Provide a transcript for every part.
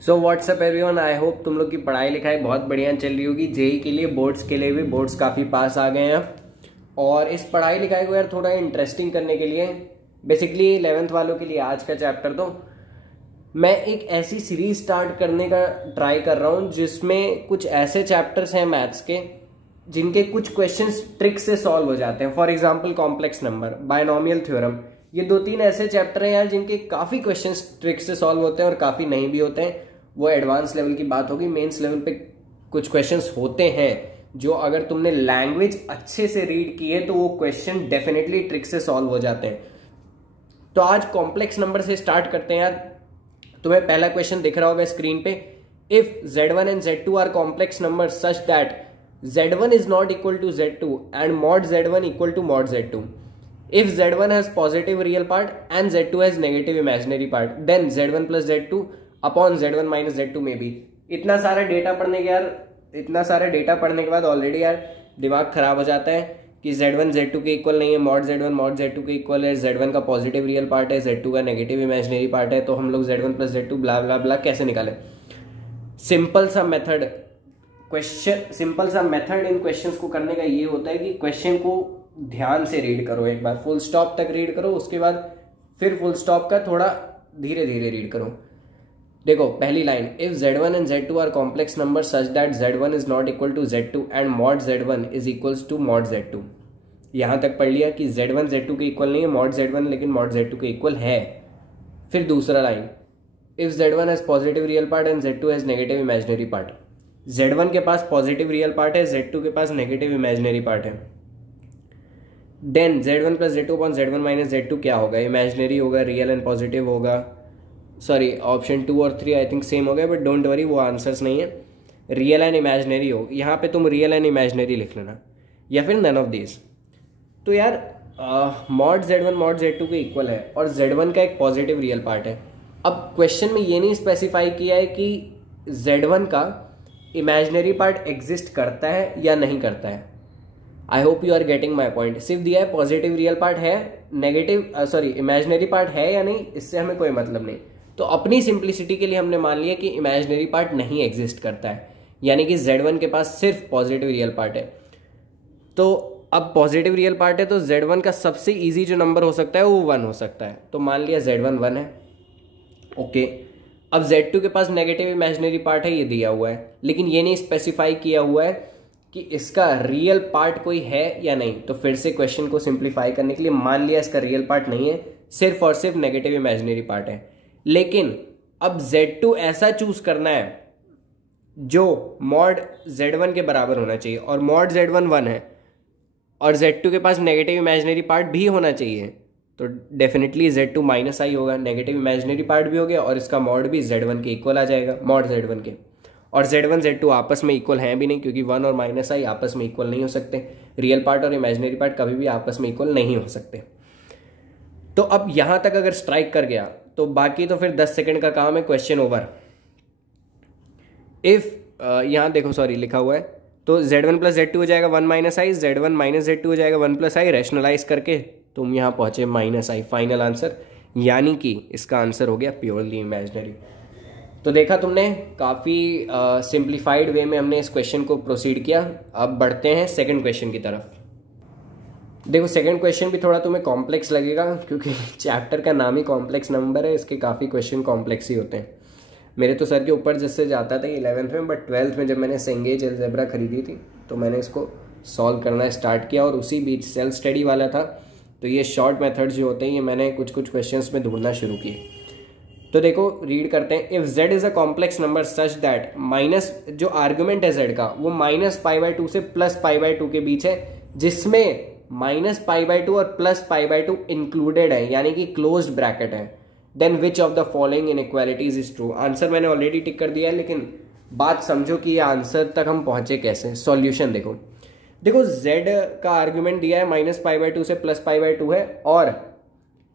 So what's up everyone, I hope तुम लोग की पढ़ाई लिखाई बहुत बढ़िया चल रही होगी। जेई के लिए, बोर्ड्स के लिए भी, बोर्ड्स काफ़ी पास आ गए हैं। और इस पढ़ाई लिखाई को यार थोड़ा इंटरेस्टिंग करने के लिए, बेसिकली 11th वालों के लिए आज का चैप्टर तो मैं एक ऐसी सीरीज स्टार्ट करने का ट्राई कर रहा हूँ जिसमें कुछ ऐसे चैप्टर्स हैं मैथ्स के जिनके कुछ क्वेश्चंस ट्रिक से सॉल्व हो जाते हैं। For example complex number, binomial theorem, ये 2-3 ऐसे चैप्टर हैं यार जिनके काफ़ी क्वेश्चंस ट्रिक से सॉल्व होते हैं और काफ़ी नहीं भी होते हैं। वो एडवांस लेवल की बात होगी। मेंस लेवल पे कुछ क्वेश्चंस होते हैं जो अगर तुमने लैंग्वेज अच्छे से रीड की है तो वो क्वेश्चन डेफिनेटली ट्रिक से सॉल्व हो जाते हैं। तो आज कॉम्प्लेक्स नंबर से स्टार्ट करते हैं यार। तुम्हें पहला क्वेश्चन दिख रहा होगा स्क्रीन पे। If Z1 and Z2 are complex number such that Z1 is not equal to Z2 and mod Z1 equal to mod Z2. If Z1 has positive real part and Z2 has negative imaginary part, then Z1 plus Z2 upon Z1 minus Z2 may be. इतना सारा data पढ़ने के बाद already यार दिमाग खराब हो जाता है कि Z1 Z2 के इक्वल नहीं है, mod Z1 mod Z2 के इक्वल है, Z1 का पॉजिटिव रियल पार्ट है, Z2 का नेगेटिव इमेजिनरी पार्ट है, तो हम लोग Z1 plus Z2 ब्ला ब्ला ब्ला कैसे निकालें। सिंपल सा मेथड इन क्वेश्चंस को करने का ये होता है कि क्वेश्चन को ध्यान से रीड करो, एक बार फुल स्टॉप तक रीड करो, उसके बाद फिर फुल स्टॉप का थोड़ा धीरे धीरे रीड करो। देखो पहली line, if Z1 and Z2 are complex number such that Z1 is not equal to Z2 and mod Z1 is equals to mod Z2। यहां तक पढ़ लिया कि Z1 Z2 के इक्वल नहीं है mod Z1, लेकिन mod Z2 के इक्वल है। फिर दूसरा line, if Z1 has positive real part and Z2 has negative imaginary part. Z1 के पास पॉजिटिव रियल पार्ट है, Z2 के पास नेगेटिव इमेजिनरी पार्ट है। Then Z1 plus Z2 upon Z1 minus Z2 क्या होगा? इमेजिनरी होगा, रियल एंड पॉजिटिव होगा। सॉरी, ऑप्शन 2 और 3 आई थिंक सेम हो गया, बट डोंट वरी, वो आंसर्स नहीं है। रियल एंड इमेजिनरी हो, यहाँ पे तुम रियल एंड इमेजिनरी लिख लेना, या फिर नन ऑफ दीज। तो यार mod Z1 mod Z2 के इक्वल है और Z1 का एक पॉजिटिव रियल पार्ट है। अब क्वेश्चन में ये नहीं स्पेसिफाई किया है कि Z1 का इमेजिनरी पार्ट एग्जिस्ट करता है या नहीं करता है। I hope you are getting my point. सिर्फ दिया है पॉजिटिव रियल पार्ट है, इमेजिनरी पार्ट है या नहीं, इससे हमें कोई मतलब नहीं। तो अपनी सिंप्लिसिटी के लिए हमने मान लिया कि इमेजिनरी पार्ट नहीं एग्जिस्ट करता है, यानी कि Z1 के पास सिर्फ पॉजिटिव रियल पार्ट है। तो अब पॉजिटिव रियल पार्ट है तो Z1 का सबसे इजी जो नंबर हो सकता है वो 1 हो सकता है। तो मान लिया Z1 1 है। ओके, अब Z2 के पास नेगेटिव इमेजिनरी पार्ट है, ये दिया हुआ है, लेकिन ये नहीं स्पेसिफाई किया हुआ है कि इसका रियल पार्ट कोई है या नहीं। तो फिर से क्वेश्चन को सिंप्लीफाई करने के लिए मान लिया इसका रियल पार्ट नहीं है, सिर्फ और सिर्फ नेगेटिव इमेजिनरी पार्ट है। लेकिन अब Z2 ऐसा चूज करना है जो mod Z1 के बराबर होना चाहिए, और mod Z1 1 है और Z2 के पास नेगेटिव इमेजिनरी पार्ट भी होना चाहिए। तो डेफिनेटली Z2 माइनस आई होगा, नेगेटिव इमेजिनरी पार्ट भी हो गया और इसका मॉड भी Z1 के इक्वल आ जाएगा, mod Z1 के। और Z1 Z2 आपस में इक्वल हैं भी नहीं, क्योंकि 1 और माइनस आई आपस में इक्वल नहीं हो सकते। रियल पार्ट और इमेजिनरी पार्ट कभी भी आपस में इक्वल नहीं हो सकते। तो अब यहां तक अगर स्ट्राइक कर गया तो बाकी तो फिर 10 सेकंड का काम है, क्वेश्चन ओवर। इफ यहां देखो, सॉरी लिखा हुआ है, तो Z1 प्लस Z2 हो जाएगा 1 माइनस आई, Z1 माइनस Z2 हो जाएगा 1 प्लस आई। रैशनलाइज करके तुम यहाँ पहुंचे माइनस आई, फाइनल आंसर, यानी कि इसका आंसर हो गया प्योरली इमेजिनरी। तो देखा तुमने, काफ़ी सिंप्लीफाइड वे में हमने इस क्वेश्चन को प्रोसीड किया। अब बढ़ते हैं सेकंड क्वेश्चन की तरफ। देखो सेकंड क्वेश्चन भी थोड़ा तुम्हें कॉम्प्लेक्स लगेगा, क्योंकि चैप्टर का नाम ही कॉम्प्लेक्स नंबर है, इसके काफ़ी क्वेश्चन कॉम्प्लेक्स ही होते हैं। मेरे तो सर के ऊपर जिससे जाता था 11th में, बट 12th में जब मैंने सेंगेज अलजेब्रा खरीदी थी तो मैंने इसको सॉल्व करना स्टार्ट किया, और उसी बीच सेल्फ स्टडी वाला था, तो ये शॉर्ट मेथड्स जो होते हैं ये मैंने कुछ क्वेश्चंस में ढूंढना शुरू किए। तो देखो रीड करते हैं। If Z is a complex number such that, minus जो आर्ग्यूमेंट है Z का वो -π/2 से +π/2 के बीच है, जिसमें -π/2 और +π/2 इंक्लूडेड है, यानी कि क्लोज्ड ब्रैकेट है, then which of the following inequalities is true. Answer मैंने ऑलरेडी टिक कर दिया है, लेकिन बात समझो कि ये आंसर तक हम पहुंचे कैसे। सॉल्यूशन देखो Z का आर्ग्यूमेंट दिया है -π/2 से +π/2 है और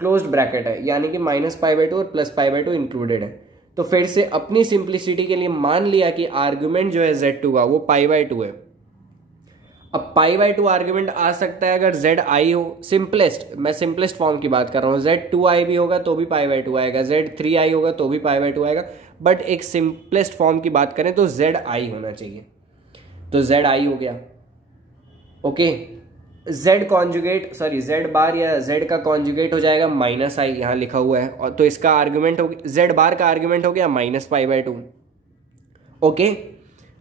क्लोज्ड ब्रैकेट है, यानी कि -π/2 और +π/2 इंक्लूडेड है। तो फिर से अपनी सिंप्लिसिटी के लिए मान लिया कि आर्ग्यूमेंट जो है Z2 का वो π/2 है। अब π/2 आर्ग्यूमेंट आ सकता है अगर Zi हो, मैं सिंपलेस्ट फॉर्म की बात कर रहा हूँ। Z2i भी होगा तो भी π/2 आएगा, Z3i होगा तो भी π/2 आएगा, बट एक सिंपलेस्ट फॉर्म की बात करें तो जेड आई होना चाहिए, तो जेड आई हो गया। Okay, Z conjugate sorry Z bar या जेड का कॉन्जुगेट हो जाएगा माइनस आई, यहाँ लिखा हुआ है, और तो इसका आर्ग्यूमेंट हो गया, जेड बार का आर्ग्यूमेंट हो गया minus pi by two. Okay,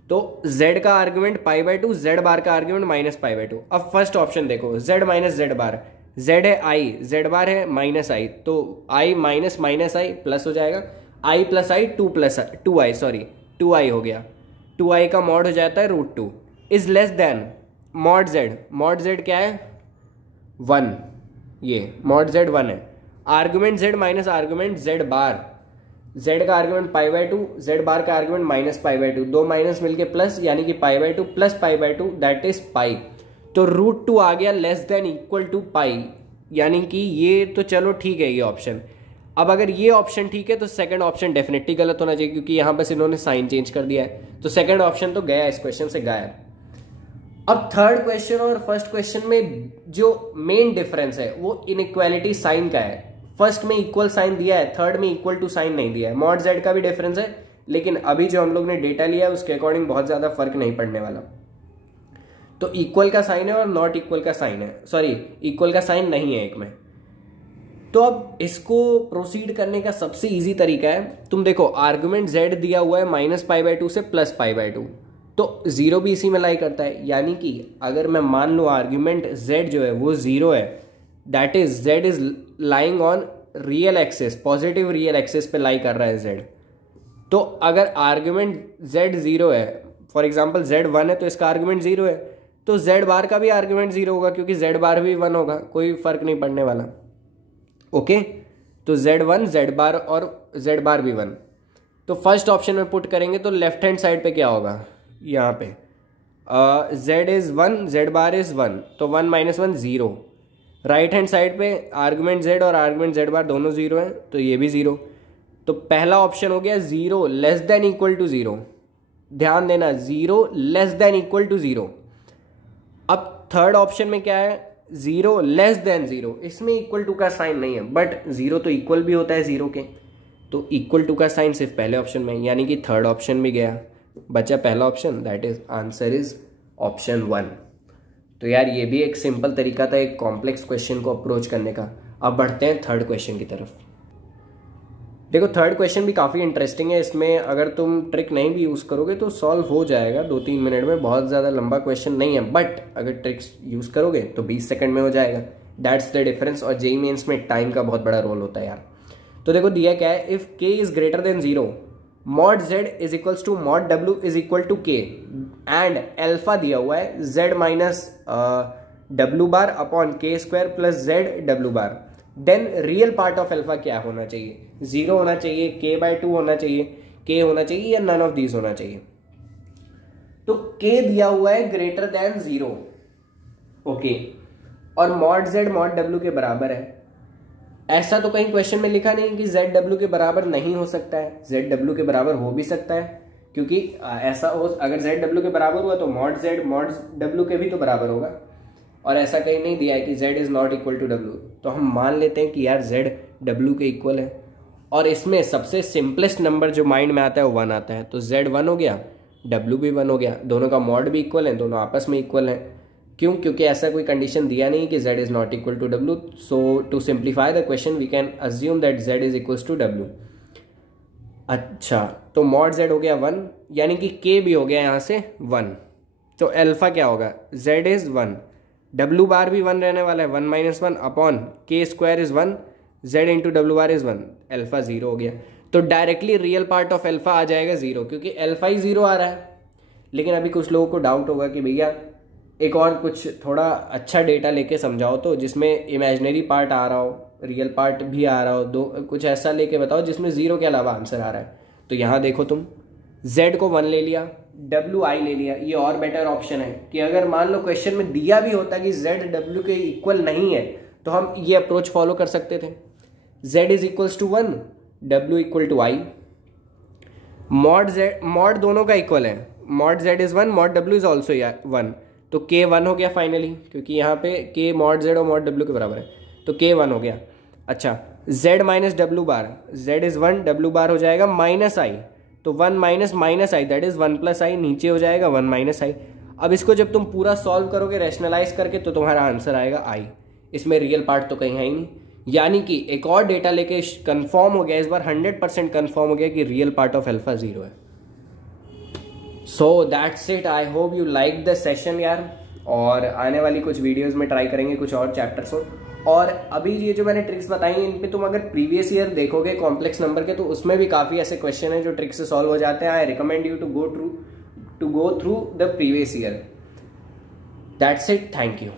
तो जेड का argument pi by two, Z bar का argument minus pi by two. अब फर्स्ट ऑप्शन देखो, Z minus Z bar, Z है आई, जेड बार है माइनस आई, तो i minus minus i plus हो जाएगा, i plus i two i sorry 2i हो गया, 2i का मॉड हो जाता है √2 is less than mod Z क्या है 1, ये मॉड जेड 1 है, argument Z minus argument Z bar, Z का argument pi by two, Z bar का argument minus pi by two, दो माइनस मिलके प्लस, यानी कि pi by two plus pi by two that is pi, तो √2 आ गया less than equal to pi, यानी कि ये तो चलो ठीक है ये ऑप्शन। अब अगर ये ऑप्शन ठीक है तो सेकंड ऑप्शन डेफिनेटली गलत होना चाहिए, क्योंकि यहां बस इन्होंने साइन चेंज कर दिया है, तो सेकंड ऑप्शन तो गया इस क्वेश्चन से गायब। अब थर्ड क्वेश्चन और फर्स्ट क्वेश्चन में जो मेन डिफरेंस है वो इनइक्वालिटी साइन का है। फर्स्ट में इक्वल साइन दिया है, थर्ड में इक्वल टू साइन नहीं दिया है। मॉड जेड का भी डिफरेंस है, लेकिन अभी जो हम लोग ने डेटा लिया है उसके अकॉर्डिंग बहुत ज्यादा फर्क नहीं पड़ने वाला। तो इक्वल का साइन है और नॉट इक्वल का साइन है, सॉरी इक्वल का साइन नहीं है एक में। तो अब इसको प्रोसीड करने का सबसे इजी तरीका है, तुम देखो आर्गुमेंट z दिया हुआ है माइनस पाई बाय टू से प्लस पाई बाय टू, तो जीरो भी इसी में लाई करता है, यानी कि अगर मैं मान लूँ आर्ग्यूमेंट z जो है वो जीरो है, that is z is lying on real axis, positive real axis पे लाई कर रहा है z। तो अगर आर्ग्यूमेंट z जीरो है, फॉर एग्जाम्पल z 1 है तो इसका आर्ग्यूमेंट जीरो है, तो z बार का भी आर्ग्यूमेंट जीरो होगा, क्योंकि z बार भी 1 होगा, कोई फर्क नहीं पड़ने वाला। ओके, तो z1 z बार और z बार भी 1। तो फर्स्ट ऑप्शन में पुट करेंगे तो लेफ्ट हैंड साइड पे क्या होगा, यहाँ पे z is 1 z bar is 1, तो 1 माइनस 1 0। राइट हैंड साइड पे आर्गुमेंट z और आर्गुमेंट z बार दोनों जीरो हैं, तो ये भी जीरो। तो पहला ऑप्शन हो गया 0 लेस देन इक्वल टू 0, ध्यान देना 0 लेस देन इक्वल टू 0। अब थर्ड ऑप्शन में क्या है 0 लेस देन 0, इसमें इक्वल टू का साइन नहीं है, बट 0 तो इक्वल भी होता है 0 के, तो इक्वल टू का साइन सिर्फ पहले ऑप्शन में, यानी कि थर्ड ऑप्शन भी गया, बचा पहला option, that is answer is option 1। तो यार ये भी एक सिंपल तरीका था एक कॉम्प्लेक्स क्वेश्चन को अप्रोच करने का। अब बढ़ते हैं थर्ड क्वेश्चन की तरफ। देखो थर्ड क्वेश्चन भी काफ़ी इंटरेस्टिंग है, इसमें अगर तुम ट्रिक नहीं भी यूज़ करोगे तो सॉल्व हो जाएगा 2-3 मिनट में, बहुत ज़्यादा लंबा क्वेश्चन नहीं है, बट अगर ट्रिक्स यूज़ करोगे तो 20 सेकंड में हो जाएगा, दैट्स द डिफरेंस। और जेईई मेंस में टाइम का बहुत बड़ा रोल होता है यार। तो देखो दिया क्या है, if k is greater than 0 mod z is equals to mod w is equal to k and alpha दिया हुआ है z minus w bar upon k square plus z w bar, then real part of alpha क्या होना चाहिए, 0 होना चाहिए, k bye 2 होना चाहिए, k होना चाहिए या नन ऑफ दीज होना चाहिए। तो k दिया हुआ है ग्रेटर देन 0, ओके, और मॉड z मॉड w के बराबर है। ऐसा तो कहीं क्वेश्चन में लिखा नहीं कि z w के बराबर नहीं हो सकता है, z w के बराबर हो भी सकता है, क्योंकि ऐसा हो अगर z w के बराबर हुआ तो मॉड z मॉड w के भी तो बराबर होगा, और ऐसा कहीं नहीं दिया है कि z is not equal to w। तो हम मान लेते हैं कि यार z w के इक्वल है, और इसमें सबसे सिंपलेस्ट नंबर जो माइंड में आता है वो 1 आता है, तो z 1 हो गया, w भी 1 हो गया, दोनों का मॉड भी इक्वल है, दोनों आपस में इक्वल है। क्यों? क्योंकि ऐसा कोई कंडीशन दिया नहीं कि z is not equal to w। So to simplify the question we can assume that z is equal to w। अच्छा, तो मॉड z हो गया 1, यानी कि k भी हो गया यहाँ से 1, तो अल्फा क्या होगा, z इज 1, w बार भी 1 रहने वाला है, 1 minus 1 upon k square is 1, z into w bar is 1, alpha 0 हो गया। तो directly real part of alpha आ जाएगा 0, क्योंकि अल्फा ही 0 आ रहा है। लेकिन अभी कुछ लोगों को डाउट होगा कि भैया एक और कुछ थोड़ा अच्छा डेटा लेके समझाओ, तो जिसमें इमेजिनरी पार्ट आ रहा हो, रियल पार्ट भी आ रहा हो, दो कुछ ऐसा लेके बताओ जिसमें 0 के अलावा आंसर आ रहा है। तो यहाँ देखो तुम z को 1 ले लिया, w i ले लिया, ये और बेटर ऑप्शन है कि अगर मान लो क्वेश्चन में दिया भी होता कि z w के इक्वल नहीं है तो हम ये अप्रोच फॉलो कर सकते थे, z is equals to 1, w equal to i, mod दोनों का इक्वल है, mod z is 1, mod w is also 1, तो k 1 हो गया फाइनली, क्योंकि यहाँ पे k मॉड z और मॉड w के बराबर है, तो k 1 हो गया। अच्छा, z minus W bar, z is 1, W bar हो जाएगा माइनस आई, तो 1 minus minus i that is 1 plus i, नीचे हो जाएगा 1 माइनस आई। अब इसको जब तुम पूरा सॉल्व करोगे रैशनलाइज करके तो तुम्हारा आंसर आएगा आई। इसमें रियल पार्ट तो कहीं है ही नहीं, यानी कि एक और डेटा लेके कंफर्म हो गया इस बार, 100% कंफर्म हो गया कि रियल पार्ट ऑफ अल्फा 0 है। So that's it, I hope you like the session यार, और आने वाली कुछ वीडियोस में ट्राई करेंगे कुछ और चैप्टर्स हो। और अभी ये जो मैंने ट्रिक्स बताई इन पे तुम अगर प्रीवियस ईयर देखोगे कॉम्प्लेक्स नंबर के तो उसमें भी काफ़ी ऐसे क्वेश्चन हैं जो ट्रिक से सॉल्व हो जाते हैं। I recommend you to go through the previous year. That's it, thank you.